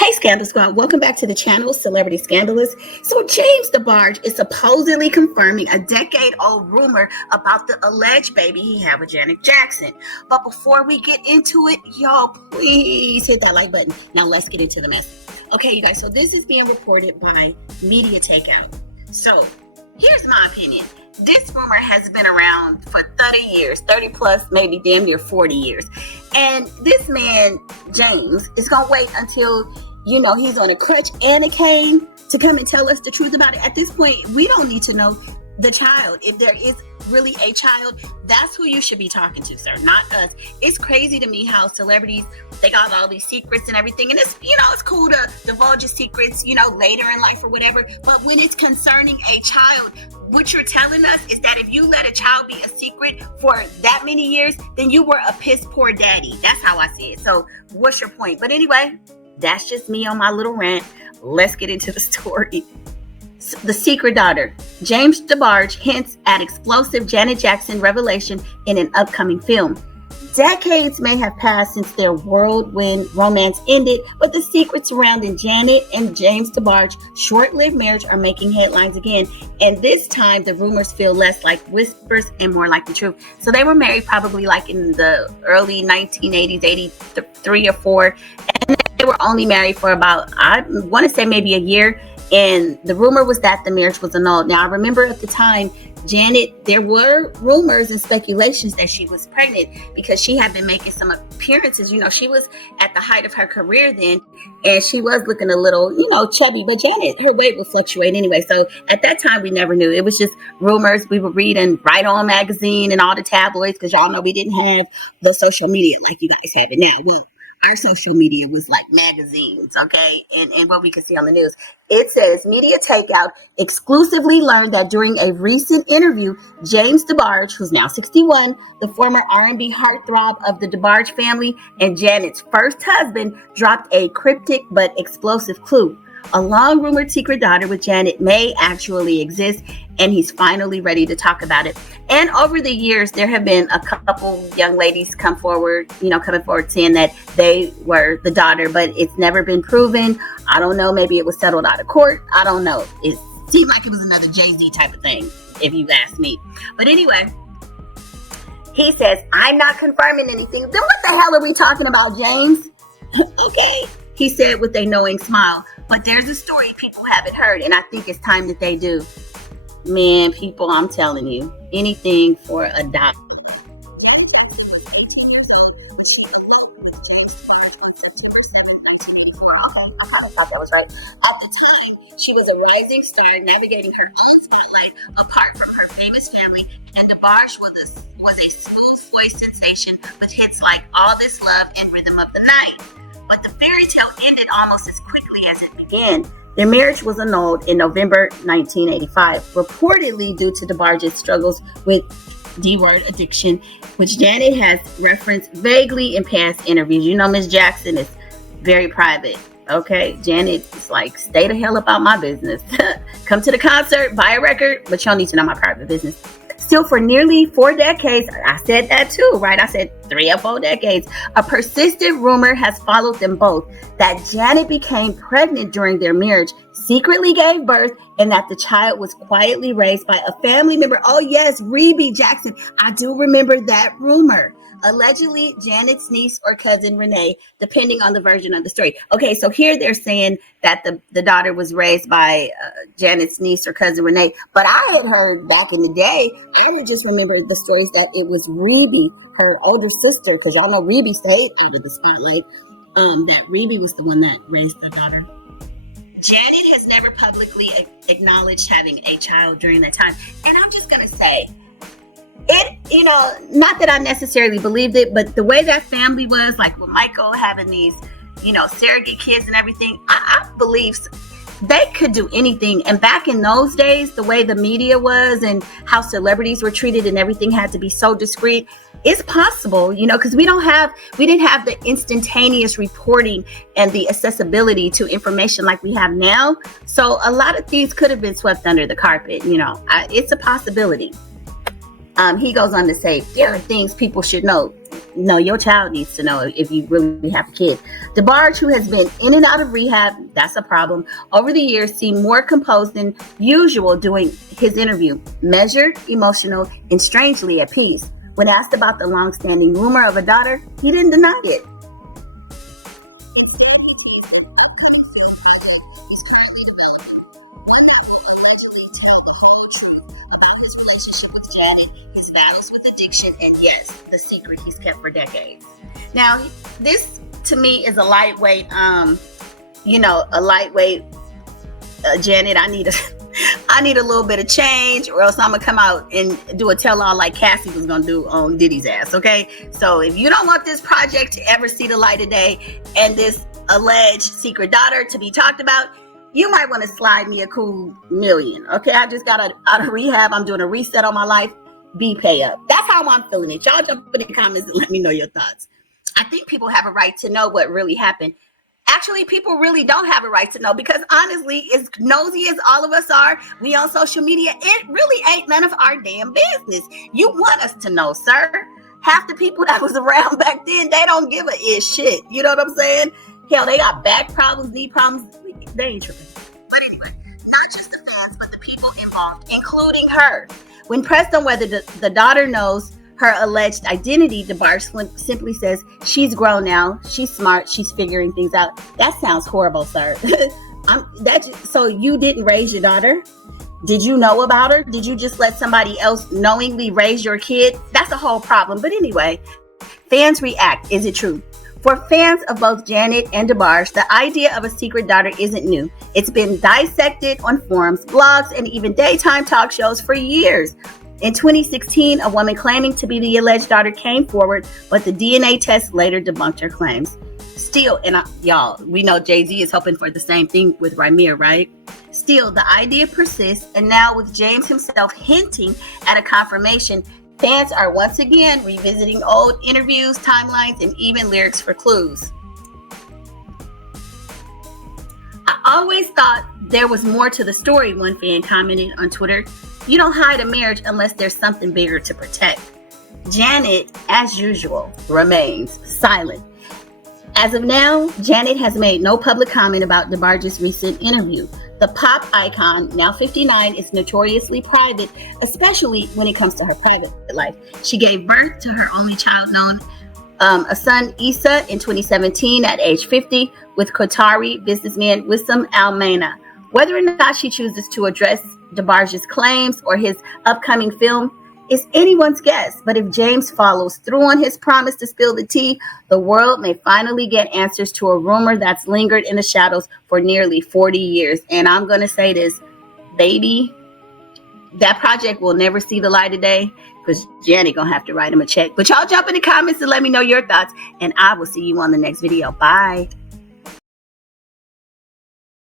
Hey, Scandal Squad, welcome back to the channel, Celebrity Scandalous. So James DeBarge is supposedly confirming a decade-old rumor about the alleged baby he had with Janet Jackson. But before we get into it, y'all, please hit that like button. Now let's get into the mess. Okay, you guys, so this is being reported by Media Takeout. So here's my opinion. This rumor has been around for 30 years, 30 plus, maybe damn near 40 years. And this man, James, is going to wait until, he's on a crutch and a cane to come and tell us the truth about it. At this point, we don't need to know the child. If there is really a child, that's who you should be talking to, sir, not us. It's crazy to me how celebrities, they got all these secrets and everything. And it's, it's cool to divulge your secrets, later in life or whatever. But when it's concerning a child, what you're telling us is that if you let a child be a secret for that many years, then you were a piss poor daddy. That's how I see it. So what's your point? But anyway, that's just me on my little rant. Let's get into the story. The secret daughter. James DeBarge hints at explosive Janet Jackson revelation in an upcoming film. Decades may have passed since their whirlwind romance ended, but the secrets surrounding Janet and James DeBarge's short-lived marriage are making headlines again. And this time, the rumors feel less like whispers and more like the truth. So they were married probably like in the early 1980s, 83 or 4. And they were only married for about, I want to say maybe a year. And the rumor was that the marriage was annulled. Now, I remember at the time, Janet, there were rumors and speculations that she was pregnant because she had been making some appearances. She was at the height of her career then, and she was looking a little, chubby. But Janet, her weight would fluctuate anyway. So at that time, we never knew. It was just rumors. We would read in Right On magazine and all the tabloids because y'all know we didn't have the social media like you guys have it now. Well, our social media was like magazines, okay, and what we could see on the news. It says Media Takeout exclusively learned that during a recent interview, James DeBarge, who's now 61, the former R&B heartthrob of the DeBarge family and Janet's first husband, dropped a cryptic but explosive clue. A long-rumored secret daughter with Janet may actually exist, and he's finally ready to talk about it. And over the years, there have been a couple young ladies coming forward saying that they were the daughter, but it's never been proven. I don't know. Maybe it was settled out of court. I don't know. It seemed like it was another Jay-Z type of thing, if you ask me. But anyway, he says, I'm not confirming anything. Then what the hell are we talking about, James? Okay. He said with a knowing smile. But there's a story people haven't heard, and I think it's time that they do. Man, people, I'm telling you, anything for a dollar. I thought that was right. At the time, she was a rising star navigating her own spotlight apart from her famous family, and DeBarge was a smooth voice sensation with hits like All This Love and Rhythm of the Night. But the fairy tale ended almost as quickly as it began. Their marriage was annulled in November 1985, reportedly due to DeBarge's struggles with D-word addiction, which Janet has referenced vaguely in past interviews. Miss Jackson is very private. Okay, Janet is like, stay the hell about my business. Come to the concert, buy a record, but you don't need to know my private business. Still, for nearly 4 decades, I said that too, right? I said 3 or 4 decades. A persistent rumor has followed them both that Janet became pregnant during their marriage, secretly gave birth, and that the child was quietly raised by a family member. Oh yes, Rebe Jackson. I do remember that rumor. Allegedly, Janet's niece or cousin Renee, depending on the version of the story. Okay, so here they're saying that the daughter was raised by Janet's niece or cousin Renee. But I had heard back in the day, I would just remember the stories that it was Rebe, her older sister, because y'all know Rebe stayed out of the spotlight, that Rebe was the one that raised the daughter. Janet has never publicly acknowledged having a child during that time. And I'm just going to say, not that I necessarily believed it, but the way that family was, like with Michael having these, surrogate kids and everything, I believe they could do anything. And back in those days, the way the media was and how celebrities were treated and everything had to be so discreet, it's possible, because we didn't have the instantaneous reporting and the accessibility to information like we have now. So a lot of things could have been swept under the carpet. It's a possibility. He goes on to say, there are things people should know. No, your child needs to know if you really have a kid. DeBarge, who has been in and out of rehab, that's a problem, over the years, seemed more composed than usual during his interview, measured, emotional, and strangely at peace. When asked about the long-standing rumor of a daughter, he didn't deny it. His battles with addiction, and yes, the secret he's kept for decades. Now, this to me is a lightweight, a lightweight. Janet, I need a, I need a little bit of change, or else I'm gonna come out and do a tell-all like Cassie was gonna do on Diddy's ass. Okay, so if you don't want this project to ever see the light of day, and this alleged secret daughter to be talked about, you might want to slide me a cool million. Okay, I just got out of rehab. I'm doing a reset on my life. Be pay up. That's how I'm feeling it. Y'all jump in the comments and let me know your thoughts. I think people have a right to know what really happened. Actually, people really don't have a right to know, because honestly, as nosy as all of us are, we on social media, it really ain't none of our damn business. You want us to know, sir. Half the people that was around back then, they don't give a shit. You know what I'm saying? Hell, they got back problems, knee problems. They ain't tripping. But anyway, not just the fans, but the people involved, including her. When pressed on whether the daughter knows her alleged identity, DeBarge simply says, she's grown now, she's smart, she's figuring things out. That sounds horrible, sir. So you didn't raise your daughter? Did you know about her? Did you just let somebody else knowingly raise your kid? That's a whole problem. But anyway, fans react. Is it true? For fans of both Janet and DeBarge, the idea of a secret daughter isn't new. It's been dissected on forums, blogs, and even daytime talk shows for years. In 2016, a woman claiming to be the alleged daughter came forward, but the DNA test later debunked her claims. Still, and y'all, we know Jay-Z is hoping for the same thing with Rhaenyra, right? Still, the idea persists, and now with James himself hinting at a confirmation, fans are once again revisiting old interviews, timelines, and even lyrics for clues. I always thought there was more to the story, one fan commented on Twitter. You don't hide a marriage unless there's something bigger to protect. Janet, as usual, remains silent. As of now, Janet has made no public comment about DeBarge's recent interview. The pop icon, now 59, is notoriously private, especially when it comes to her private life. She gave birth to her only child known, a son, Issa, in 2017 at age 50, with Qatari businessman Wissam Al Maina. Whether or not she chooses to address DeBarge's claims or his upcoming film is anyone's guess, but if James follows through on his promise to spill the tea, the world may finally get answers to a rumor that's lingered in the shadows for nearly 40 years. And I'm going to say this, baby, that project will never see the light of day, because Janet going to have to write him a check. But y'all jump in the comments and let me know your thoughts, and I will see you on the next video. Bye.